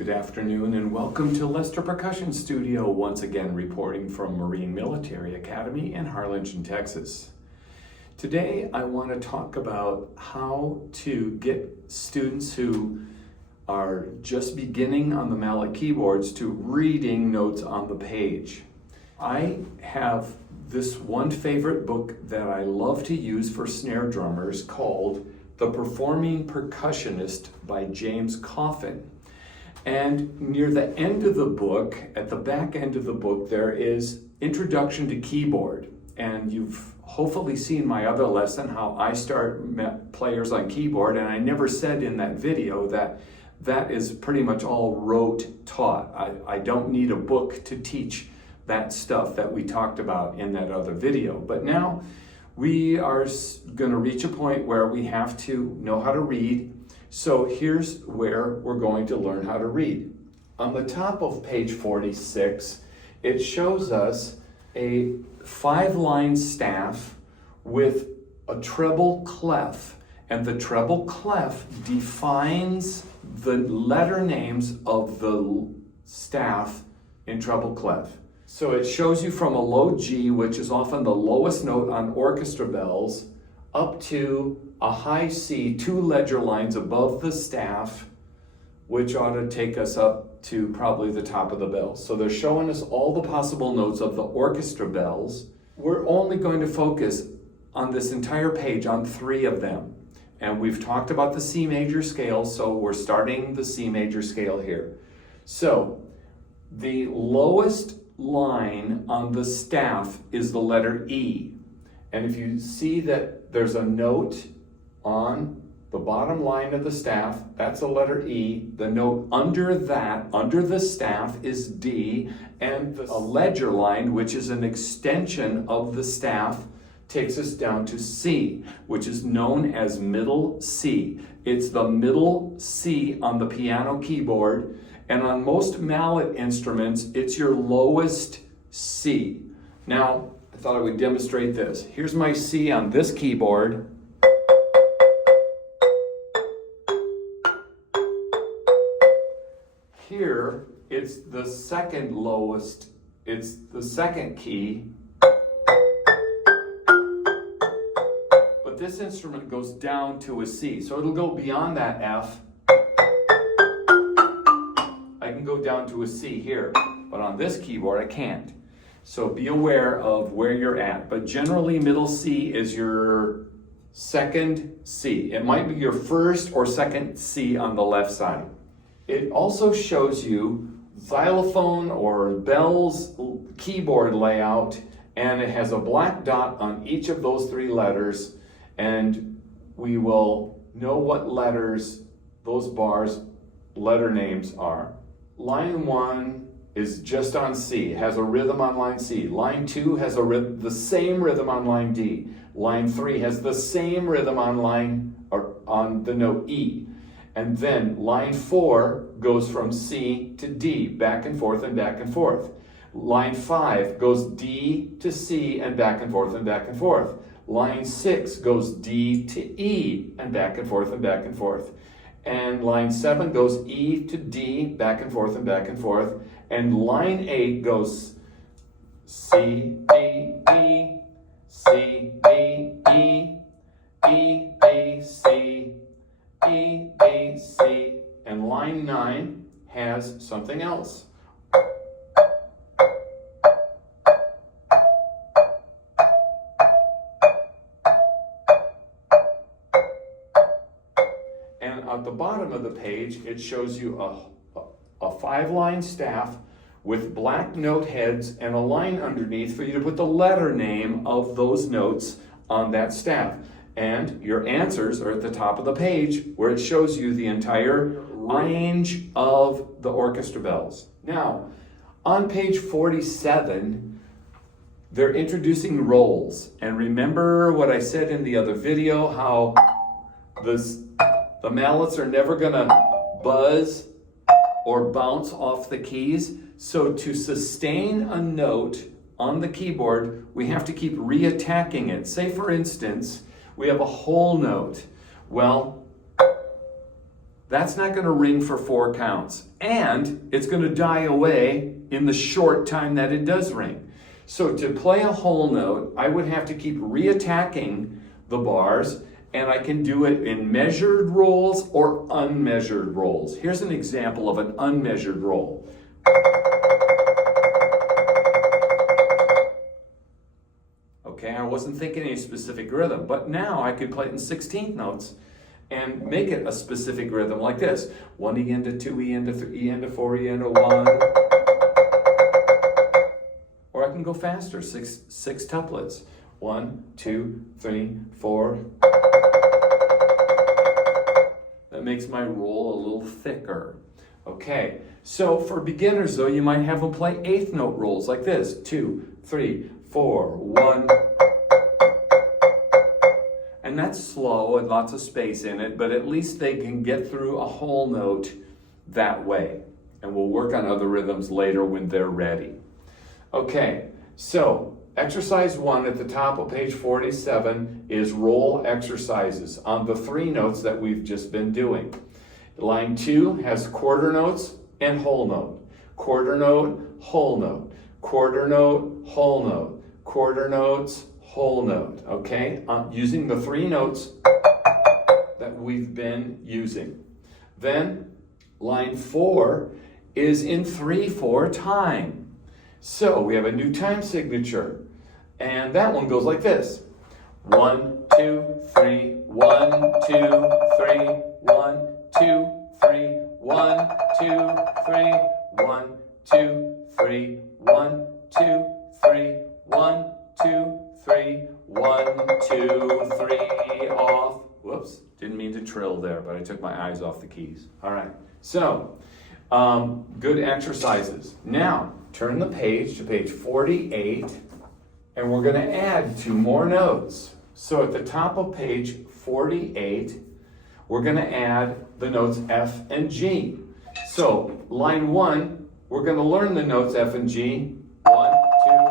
Good afternoon and welcome to Lester Percussion Studio, once again reporting from Marine Military Academy in Harlingen, Texas. Today I want to talk about how to get students who are just beginning on the Mallet keyboards to reading notes on the page. I have this one favorite book that I love to use for snare drummers called The Performing Percussionist by James Coffin. And near the end of the book, at the back end of the book, there is Introduction to Keyboard. And you've hopefully seen my other lesson, how I start players on keyboard, and I never said in that video that that is pretty much all rote taught. I don't need a book to teach that stuff that we talked about in that other video. But now we are going to reach a point where we have to know how to read. So here's where we're going to learn how to read. On the top of page 46, it shows us a 5-line staff with a treble clef. And the treble clef defines the letter names of the staff in treble clef. So it shows you from a low G, which is often the lowest note on orchestra bells, up to a high C, 2 ledger lines above the staff, which ought to take us up to probably the top of the bells. So they're showing us all the possible notes of the orchestra bells. We're only going to focus on this entire page on 3 of them. And we've talked about the C major scale, so we're starting the C major scale here. So the lowest line on the staff is the letter E. And if you see that there's a note on the bottom line of the staff, that's a letter E. The note under that, under the staff, is D. And a ledger line, which is an extension of the staff, takes us down to C, which is known as middle C. It's the middle C on the piano keyboard. And on most mallet instruments, it's your lowest C. Now, I thought I would demonstrate this. Here's my C on this keyboard. Here, it's the second lowest. It's the second key. But this instrument goes down to a C, so it'll go beyond that F. I can go down to a C here, but on this keyboard I can't. So be aware of where you're at. But generally, middle C is your second C. It might be your first or second C on the left side. It also shows you xylophone or bells keyboard layout, and it has a black dot on each of those 3 letters, and we will know what letters those bars letter names are. Line 1 is just on C, has a rhythm on line C. Line 2 has the same rhythm on line D. Line 3 has the same rhythm on the note E. And then line 4 goes from C to D, back and forth and back and forth. Line 5 goes D to C and back and forth and back and forth. Line 6 goes D to E and back and forth and back and forth. And line 7 goes E to D, back and forth and back and forth. And line 8 goes C, D, E, C, D, E, E, D, C, E, D, C. And line 9 has something else. And at the bottom of the page, it shows you a 5-line staff with black note heads and a line underneath for you to put the letter name of those notes on that staff. And your answers are at the top of the page, where it shows you the entire range of the orchestra bells. Now, on page 47, they're introducing rolls. And remember what I said in the other video, how the mallets are never going to buzz or bounce off the keys. So to sustain a note on the keyboard, we have to keep reattacking it. Say, for instance, we have a whole note. Well, that's not going to ring for 4 counts. And it's going to die away in the short time that it does ring. So to play a whole note, I would have to keep re-attacking the bars, and I can do it in measured rolls or unmeasured rolls. Here's an example of an unmeasured roll. Okay, I wasn't thinking any specific rhythm, but now I could play it in 16th notes and make it a specific rhythm like this. 1 E into 2 E into 3 E into 4 E into 1. Or I can go faster, six tuplets. 1, 2, 3, 4. That makes my roll a little thicker. Okay, so for beginners though, you might have them play 8th note rolls like this. 2, 3, 4, 1. And that's slow and lots of space in it, but at least they can get through a whole note that way. And we'll work on other rhythms later when they're ready. Okay, so exercise 1 at the top of page 47 is roll exercises on the 3 notes that we've just been doing. Line 2 has quarter notes and whole note. Quarter note, whole note. Quarter note, whole note. Quarter notes, whole note. Okay, using the 3 notes that we've been using. Then line 4 is in 3/4 time. So we have a new time signature, and that one goes like this. 1, 2, 3, 1, 2, 3, 1, 2, 3, 1, 2, 3, 1, 2, 3, 1, 2, 3, 1, 2, 3, 1, 2, 3, off. Whoops, didn't mean to trill there, but I took my eyes off the keys. All right, so good exercises. Now, turn the page to page 48, and we're going to add 2 more notes. So at the top of page 48, we're going to add the notes F and G. So line 1, we're going to learn the notes F and G. 1, 2.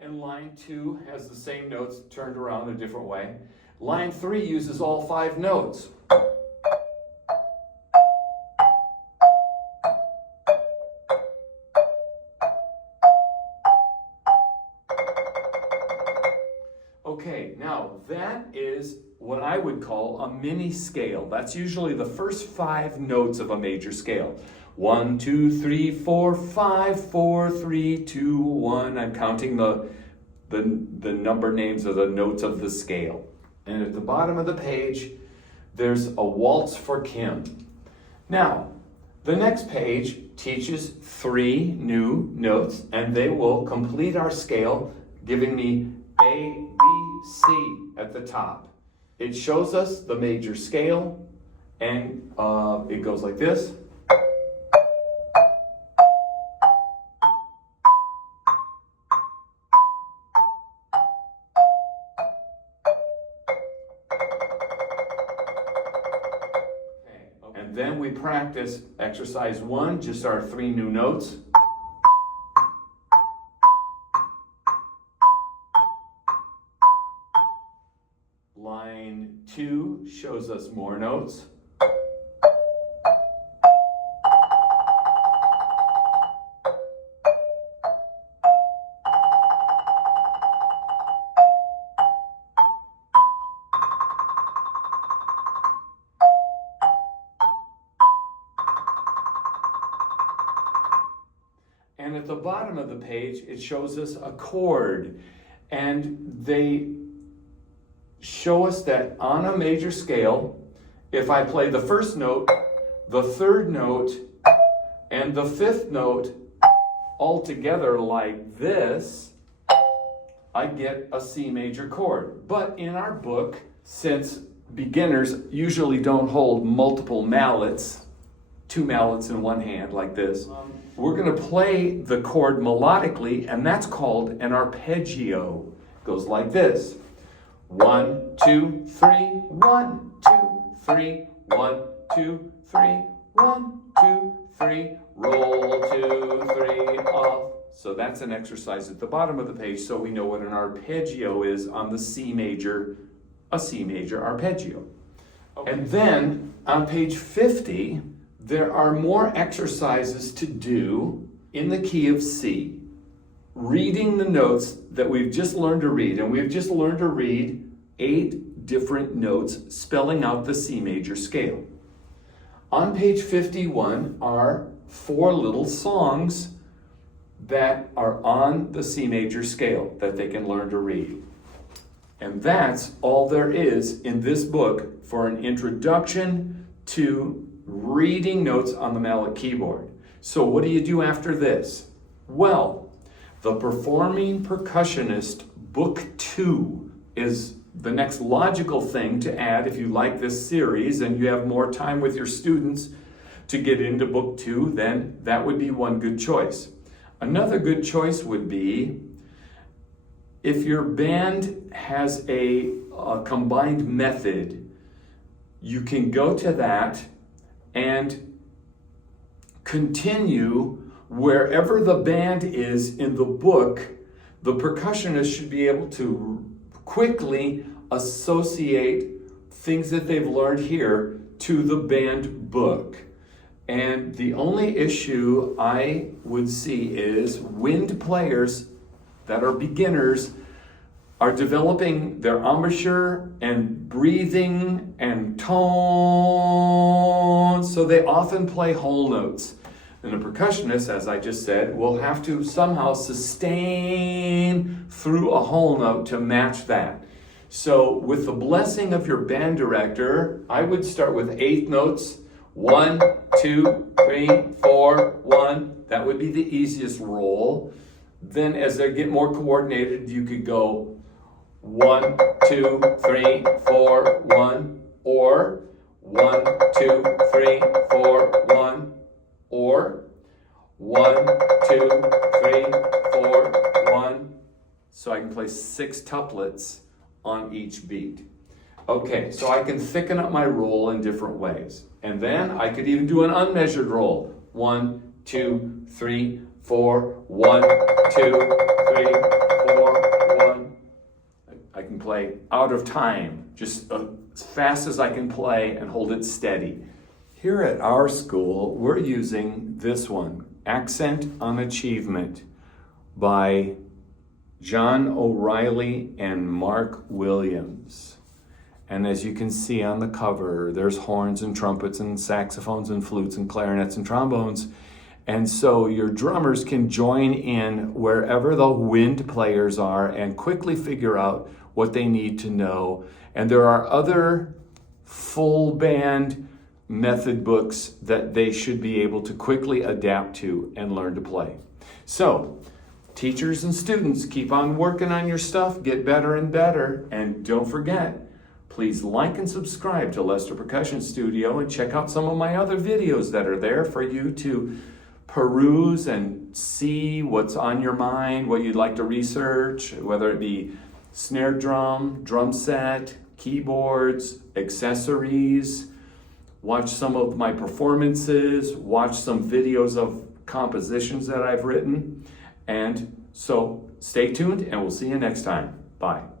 And line 2 has the same notes turned around a different way. Line 3 uses all 5 notes. Okay, now that is what I would call a mini scale. That's usually the first 5 notes of a major scale. 1, 2, 3, 4, 5, 4, 3, 2, 1. I'm counting the number names of the notes of the scale. And at the bottom of the page, there's a waltz for Kim. Now, the next page teaches 3 new notes, and they will complete our scale, giving me A, B, C at the top. It shows us the major scale, and it goes like this. And then we practice exercise 1, just our 3 new notes. Line 2 shows us more notes. And at the bottom of the page, it shows us a chord. And they show us that on a major scale, if I play the first note, the 3rd note, and the 5th note all together like this, I get a C major chord. But in our book, since beginners usually don't hold multiple mallets, 2 mallets in one hand like this, we're going to play the chord melodically, and that's called an arpeggio. It goes like this. 1, 2, 3, 1, 2, 3, 1, 2, 3, 1, 2, 3, roll 2, 3, off, So that's an exercise at the bottom of the page so we know what an arpeggio is on the C major, a C major arpeggio. Okay. And then on page 50, there are more exercises to do in the key of C. Reading the notes that we've just learned to read, and we've just learned to read 8 different notes spelling out the C major scale. On page 51 are 4 little songs that are on the C major scale that they can learn to read. And that's all there is in this book for an introduction to reading notes on the Mallet keyboard. So what do you do after this? Well, the Performing Percussionist Book 2 is the next logical thing to add if you like this series and you have more time with your students to get into Book 2, then that would be one good choice. Another good choice would be if your band has a combined method, you can go to that and continue wherever the band is in the book. The percussionist should be able to quickly associate things that they've learned here to the band book. And the only issue I would see is wind players that are beginners are developing their embouchure and breathing and tone, so they often play whole notes. And a percussionist, as I just said, will have to somehow sustain through a whole note to match that. So with the blessing of your band director, I would start with 8 notes. 1, 2, 3, 4, 1. That would be the easiest roll. Then as they get more coordinated, you could go 1, 2, 3, 4, 1, or 1, 2, 3, 4, 1, or 1, 2, 3, 4, 1. So I can play 6 tuplets on each beat. Okay, so I can thicken up my roll in different ways. And then I could even do an unmeasured roll. 1, 2, 3, 4, 1, 2, 3, 4, 1. I can play out of time, just as fast as I can play and hold it steady. Here at our school, we're using this one, Accent on Achievement by John O'Reilly and Mark Williams. And as you can see on the cover, there's horns and trumpets and saxophones and flutes and clarinets and trombones. And so your drummers can join in wherever the wind players are and quickly figure out what they need to know. And there are other full band method books that they should be able to quickly adapt to and learn to play. So, teachers and students, keep on working on your stuff, get better and better, and don't forget, please like and subscribe to Lester Percussion Studio and check out some of my other videos that are there for you to peruse and see what's on your mind, what you'd like to research, whether it be snare drum, drum set, keyboards, accessories. Watch some of my performances, watch some videos of compositions that I've written. And so stay tuned and we'll see you next time. Bye.